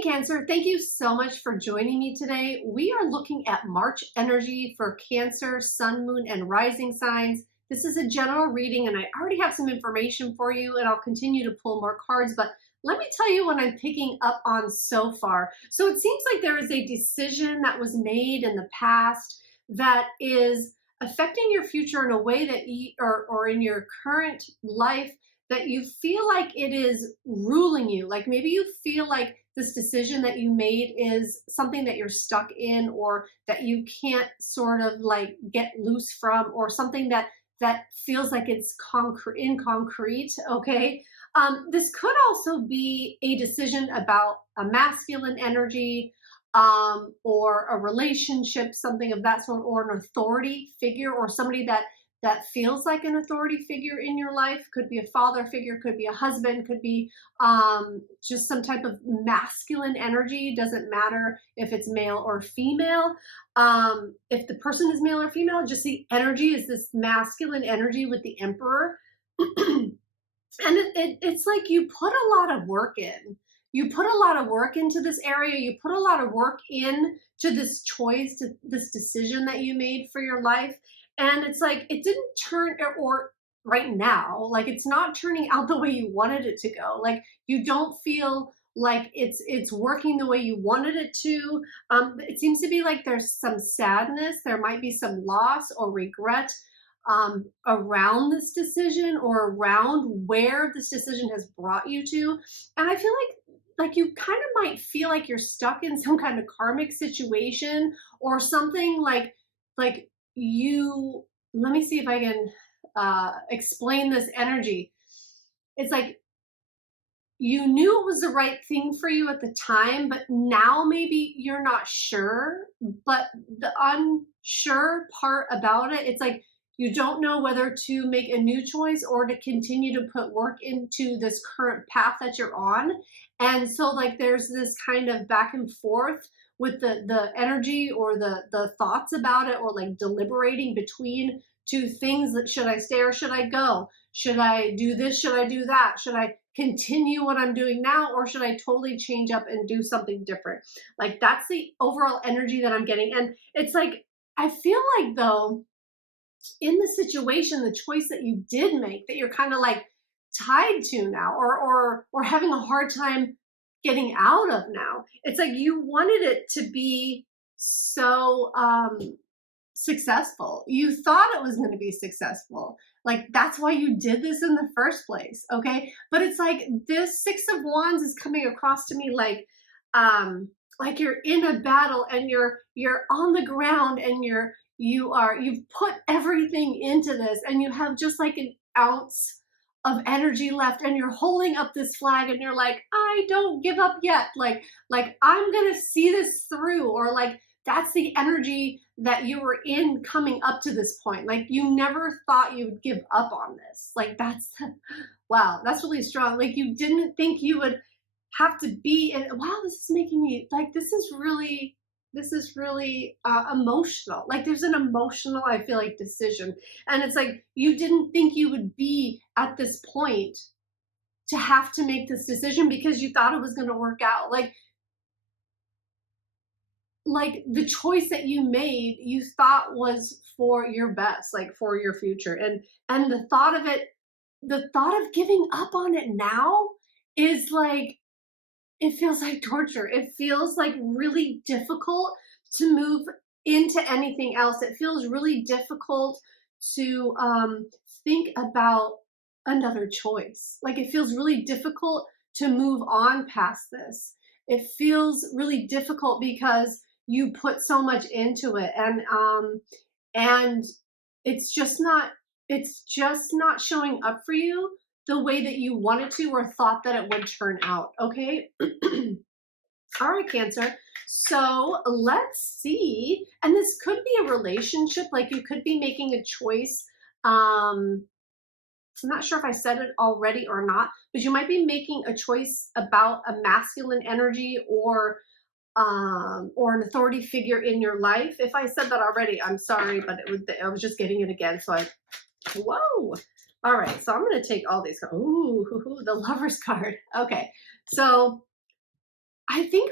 Hey Cancer, thank you so much for joining me today. We are looking at March energy for Cancer, Sun, Moon, and Rising signs. This is a general reading and I already have some information for you and I'll continue to pull more cards, but let me tell you what I'm picking up on so far. So it seems like there is a decision that was made in the past that is affecting your future in a way that or in your current life that you feel like it is ruling you. Like maybe you feel like this decision that you made is something that you're stuck in or that you can't sort of like get loose from, or something that feels like it's concrete. Okay. This could also be a decision about a masculine energy, or a relationship, something of that sort, or an authority figure, or somebody that feels like an authority figure in your life. Could be a father figure, could be a husband, could be just some type of masculine energy. Doesn't matter if it's male or female. If the person is male or female, just the energy is this masculine energy with the Emperor. And it's like you put a lot of work in. You put a lot of work into this area. You put a lot of work in to this choice, to this decision that you made for your life. And it's like it didn't turn, or right now, like it's not turning out the way you wanted it to go. Like you don't feel like it's working the way you wanted it to. It seems to be like there's some sadness. There might be some loss or regret around this decision, or around where this decision has brought you to. And I feel like you kind of might feel like you're stuck in some kind of karmic situation or something. Like you, let me see if I can explain this energy. It's like you knew it was the right thing for you at the time, but now maybe you're not sure. But the unsure part about it, it's like you don't know whether to make a new choice or to continue to put work into this current path that you're on. And so like there's this kind of back and forth with the energy, or the thoughts about it, or like deliberating between two things. That should I stay or should I go? Should I do this? Should I do that? Should I continue what I'm doing now, or should I totally change up and do something different? Like that's the overall energy that I'm getting. And it's like I feel like though, in the situation, the choice that you did make, that you're kind of like tied to now, or having a hard time getting out of now. It's like you wanted it to be so successful. You thought it was going to be successful. Like that's why you did this in the first place. Okay. But it's like this Six of Wands is coming across to me like you're in a battle and you're on the ground and you've put everything into this and you have just like an ounce of energy left and you're holding up this flag and you're like, I don't give up yet. Like I'm going to see this through, or like that's the energy that you were in coming up to this point. Like you never thought you would give up on this. Like that's, wow, that's really strong. Like you didn't think you would have to be, and wow, this is making me like, this is really emotional. Like there's an emotional, I feel like, decision. And it's like you didn't think you would be at this point to have to make this decision because you thought it was going to work out. Like the choice that you made, you thought was for your best, like for your future. And the thought of giving up on it now is like, it feels like torture. It feels like really difficult to move into anything else. It feels really difficult to think about another choice. Like it feels really difficult to move on past this. It feels really difficult because you put so much into it, and it's just not showing up for you the way that you wanted to or thought that it would turn out. Okay. All right, Cancer. So let's see. And this could be a relationship. Like you could be making a choice. I'm not sure if I said it already or not, but you might be making a choice about a masculine energy, or an authority figure in your life. If I said that already, I'm sorry, but I was just getting it again. So whoa. All right, so I'm going to take all these. Ooh, the Lover's card. Okay, so I think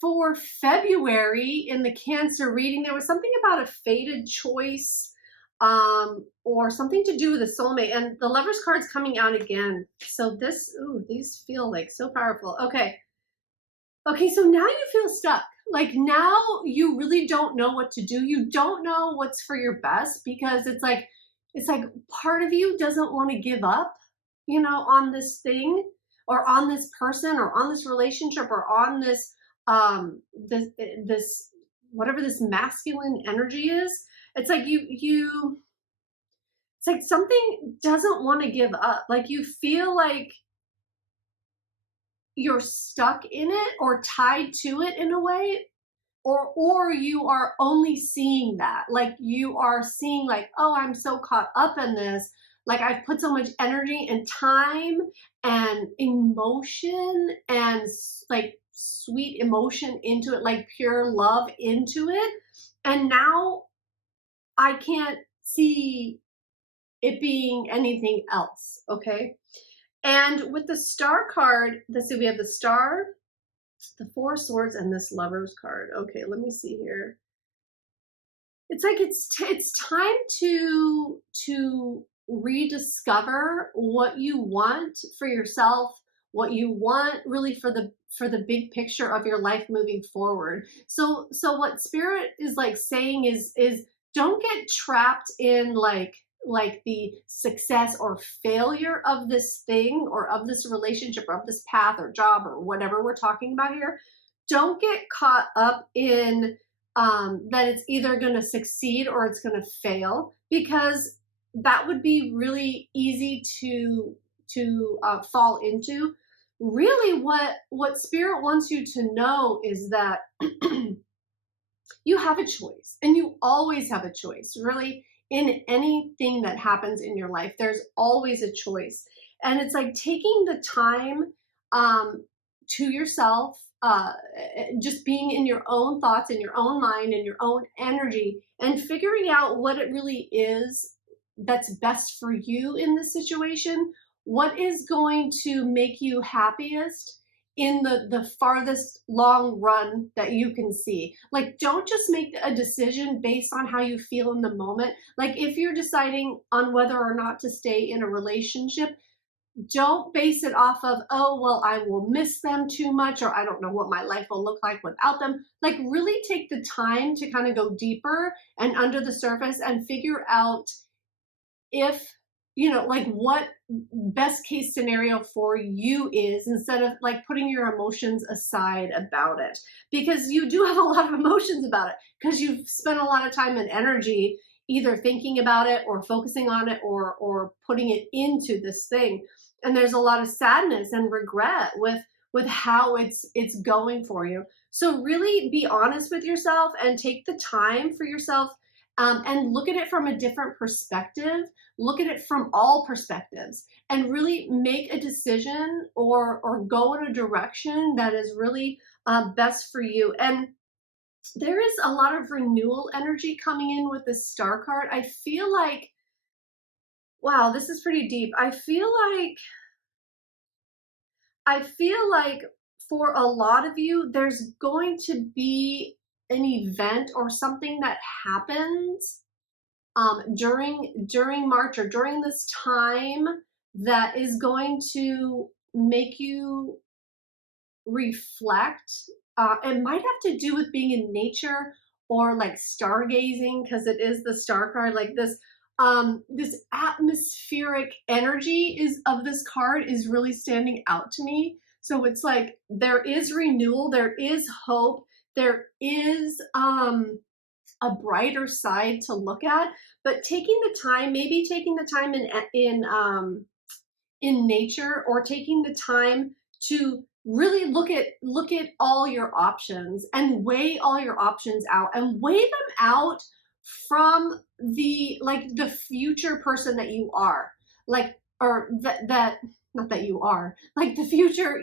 for February in the Cancer reading, there was something about a fated choice, or something to do with a soulmate. And the Lover's card's coming out again. So this, ooh, these feel like so powerful. Okay. Okay, so now you feel stuck. Like now you really don't know what to do. You don't know what's for your best because it's like part of you doesn't want to give up, on this thing or on this person or on this relationship or on this whatever this masculine energy is. It's like it's like something doesn't want to give up. Like you feel like you're stuck in it or tied to it in a way, or you are only seeing that, like you are seeing like, oh, I'm so caught up in this, like I've put so much energy and time and emotion and like sweet emotion into it, like pure love into it, and now I can't see it being anything else. Okay. And with the Star card, let's see, we have the Star, the Four of Swords, and this Lover's card. Okay, let me see here. It's like it's time to rediscover what you want for yourself, what you want really for the big picture of your life moving forward. So what Spirit is like saying is don't get trapped in like the success or failure of this thing or of this relationship or of this path or job or whatever we're talking about here. Don't get caught up in that it's either going to succeed or it's going to fail, because that would be really easy to fall into. Really, what Spirit wants you to know is that you have a choice, and you always have a choice. Really, in anything that happens in your life, there's always a choice, and it's like taking the time to yourself, just being in your own thoughts, in your own mind, in your own energy, and figuring out what it really is that's best for you in this situation. What is going to make you happiest in the farthest long run that you can see. Like, don't just make a decision based on how you feel in the moment. Like, if you're deciding on whether or not to stay in a relationship, don't base it off of, oh, well, I will miss them too much, or I don't know what my life will look like without them. Like, really take the time to kind of go deeper and under the surface and figure out if, like what best case scenario for you is, instead of like putting your emotions aside about it, because you do have a lot of emotions about it because you've spent a lot of time and energy either thinking about it or focusing on it or putting it into this thing. And there's a lot of sadness and regret with how it's going for you. So really be honest with yourself and take the time for yourself, and look at it from a different perspective. Look at it from all perspectives and really make a decision or go in a direction that is really best for you. And there is a lot of renewal energy coming in with the Star card. I feel like, wow, this is pretty deep. I feel like for a lot of you, there's going to be an event or something that happens during March or during this time that is going to make you reflect. It might have to do with being in nature or like stargazing, because it is the Star card. Like this atmospheric energy is of this card is really standing out to me. So it's like there is renewal, there is hope, there is a brighter side to look at, but taking the time, maybe taking the time in nature, or taking the time to really look at all your options and weigh all your options out and weigh them out from the future person that you are, like, or that not that you are, like the future,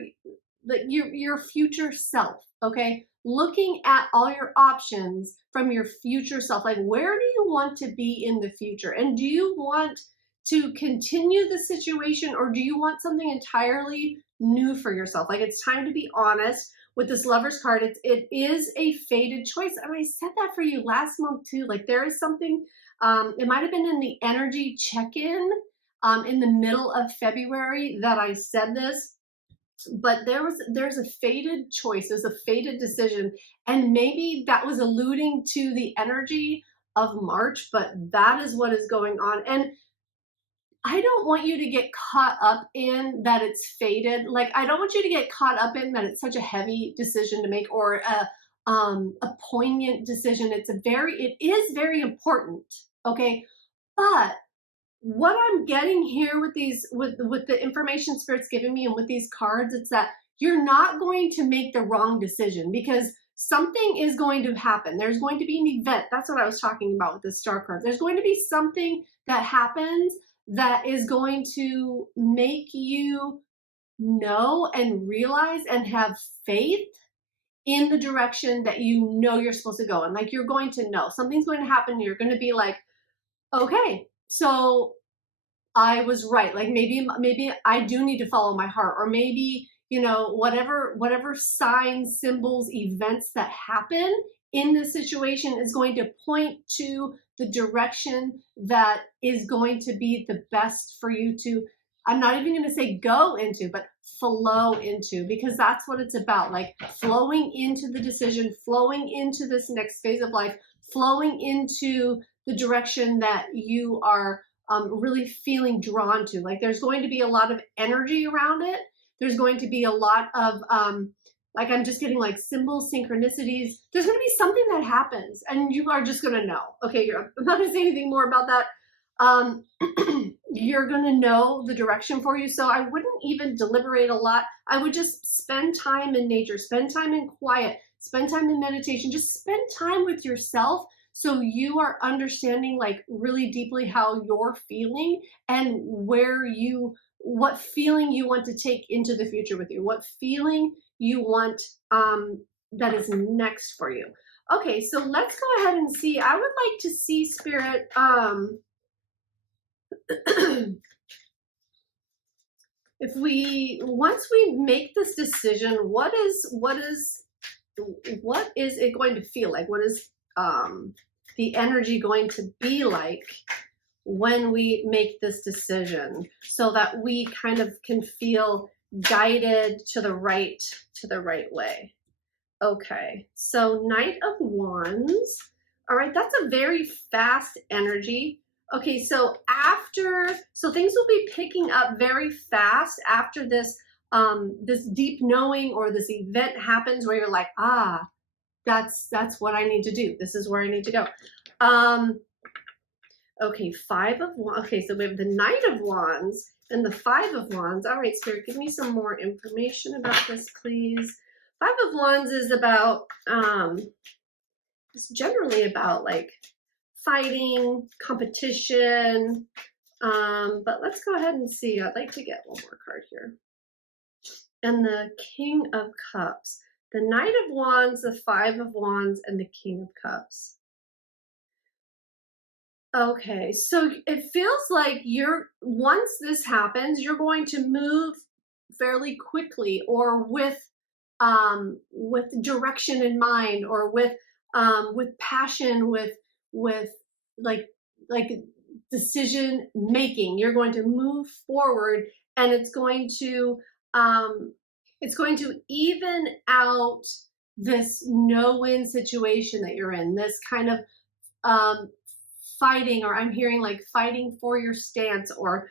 like your future self. Okay, looking at all your options from your future self, like where do you want to be in the future, and do you want to continue the situation, or do you want something entirely new for yourself? Like, it's time to be honest with this Lover's card, it is a fated choice. And I said that for you last month too. Like there is something, it might have been in the energy check-in in the middle of February that I said this, but there's a fated choice, there's a fated decision, and maybe that was alluding to the energy of March, but that is what is going on. And I don't want you to get caught up in that it's fated. Like, I don't want you to get caught up in that it's such a heavy decision to make, or a poignant decision. It is very important, okay? But what I'm getting here with these, with the information Spirit's giving me and with these cards, it's that you're not going to make the wrong decision, because something is going to happen. There's going to be an event. That's what I was talking about with the Star card. There's going to be something that happens that is going to make you know and realize and have faith in the direction that you know you're supposed to go. And like, you're going to know something's going to happen. You're going to be like, okay, so I was right. Like maybe I do need to follow my heart, or maybe, you know, whatever signs, symbols, events that happen in this situation is going to point to the direction that is going to be the best for you to, I'm not even going to say go into, but flow into, because that's what it's about. Like flowing into the decision, flowing into this next phase of life, flowing into the direction that you are really feeling drawn to. Like there's going to be a lot of energy around it. There's going to be a lot of, like I'm just getting like symbols, synchronicities. There's going to be something that happens and you are just going to know. Okay, I'm not going to say anything more about that. You're going to know the direction for you. So I wouldn't even deliberate a lot. I would just spend time in nature, spend time in quiet, spend time in meditation, just spend time with yourself. So you are understanding like really deeply how you're feeling and what feeling you want to take into the future with you, what feeling you want that is next for you. Okay, so let's go ahead and see. I would like to see, Spirit, once we make this decision, what is it going to feel like? What is the energy going to be like when we make this decision, so that we kind of can feel guided to the right way? Okay, so Knight of Wands. All right, that's a very fast energy. Okay, so things will be picking up very fast after this this deep knowing or this event happens where you're like, that's what I need to do. This is where I need to go. Okay, Five of Wands. Okay, so we have the Knight of Wands and the Five of Wands. All right, Spirit, give me some more information about this, please. Five of Wands is about, it's generally about like fighting, competition. But let's go ahead and see. I'd like to get one more card here. And the King of Cups. The Knight of Wands, the Five of Wands, and the King of Cups. Okay, so it feels like once this happens, you're going to move fairly quickly, or with direction in mind, or with passion, with like decision making. You're going to move forward, and it's going to even out this no-win situation that you're in, this kind of fighting, or I'm hearing like fighting for your stance, or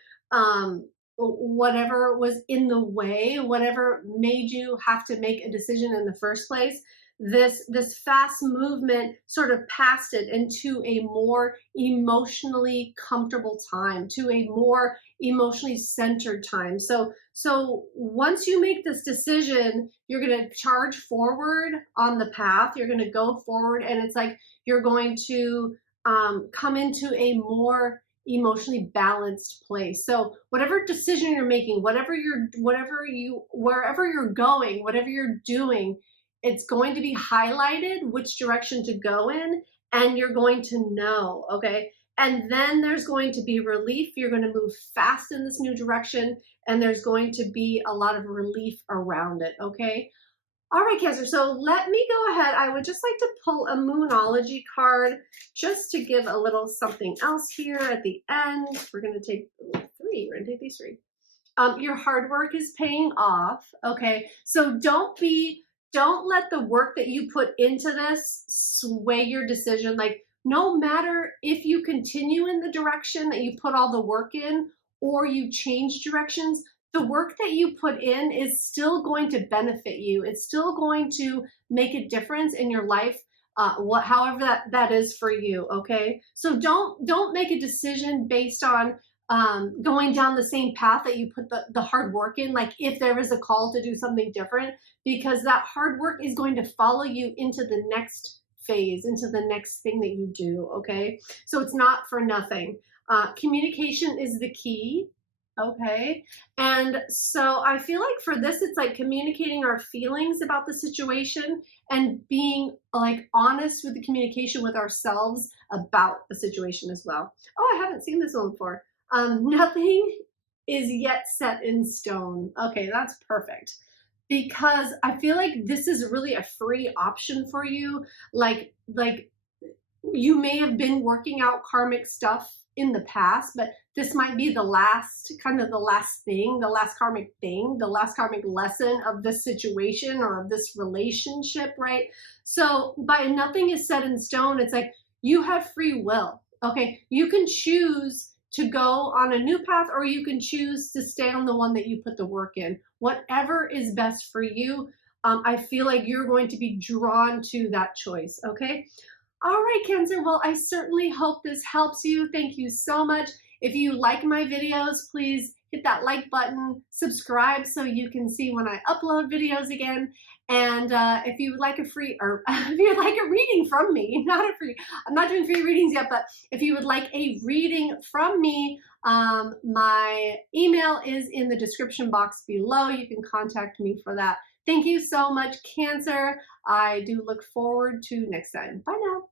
whatever was in the way, whatever made you have to make a decision in the first place. This fast movement sort of passed it into a more emotionally comfortable time, to a more emotionally centered time. So once you make this decision, you're going to charge forward on the path. You're going to go forward, and it's like you're going to come into a more emotionally balanced place. So whatever decision you're making, wherever you're going, whatever you're doing, it's going to be highlighted which direction to go in, and you're going to know, okay? And then there's going to be relief. You're going to move fast in this new direction, and there's going to be a lot of relief around it, okay? All right, Cancer, so let me go ahead. I would just like to pull a Moonology card just to give a little something else here at the end. We're going to take three. We're going to take these three. Your hard work is paying off. Okay, so don't let the work that you put into this sway your decision. Like, no matter if you continue in the direction that you put all the work in or you change directions, the work that you put in is still going to benefit you. It's still going to make a difference in your life, however that is for you. Okay, so don't make a decision based on going down the same path that you put the hard work in, like if there is a call to do something different, because that hard work is going to follow you into the next phase, into the next thing that you do. Okay, so it's not for nothing. Communication is the key. Okay, and so I feel like for this, it's like communicating our feelings about the situation and being like honest with the communication with ourselves about the situation as well. Oh, I haven't seen this one before. Nothing is yet set in stone. Okay, that's perfect. Because I feel like this is really a free option for you. Like you may have been working out karmic stuff in the past, but this might be the last thing, the last karmic thing, the last karmic lesson of this situation or of this relationship, right? So by nothing is set in stone, it's like you have free will. Okay, you can choose to go on a new path, or you can choose to stay on the one that you put the work in. Whatever is best for you, I feel like you're going to be drawn to that choice, okay? All right, Cancer, well, I certainly hope this helps you. Thank you so much. If you like my videos, please hit that like button, subscribe so you can see when I upload videos again. And if you would like a free, or if you would like a reading from me, I'm not doing free readings yet, but if you would like a reading from me, my email is in the description box below. You can contact me for that. Thank you so much, Cancer. I do look forward to next time. Bye now.